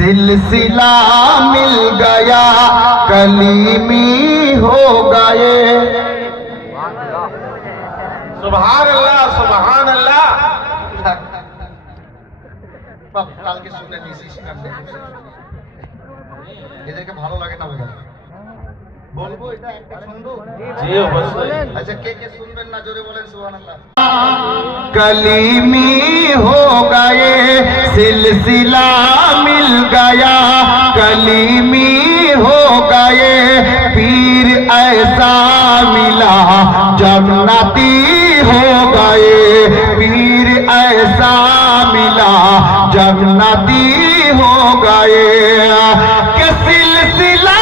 सिलसिला मिल गया कलीमी हो गए। সুবহান আল্লাহ সুবহান আল্লাহ। কালকে শুনে নিয়েছি এদেরকে ভালো লাগে না বলবো এটা একটা ছন্দ। জি অবশ্যই। আচ্ছা কে কে শুনবেন না জোরে বলেন সুবহানাল্লাহ। कलीमी हो गए सिलसिला मिल गया कलीमी हो गए पीर ऐसा मिला जन्नती हो गए पीर ऐसा मिला जन्नती हो गए के सिलसिला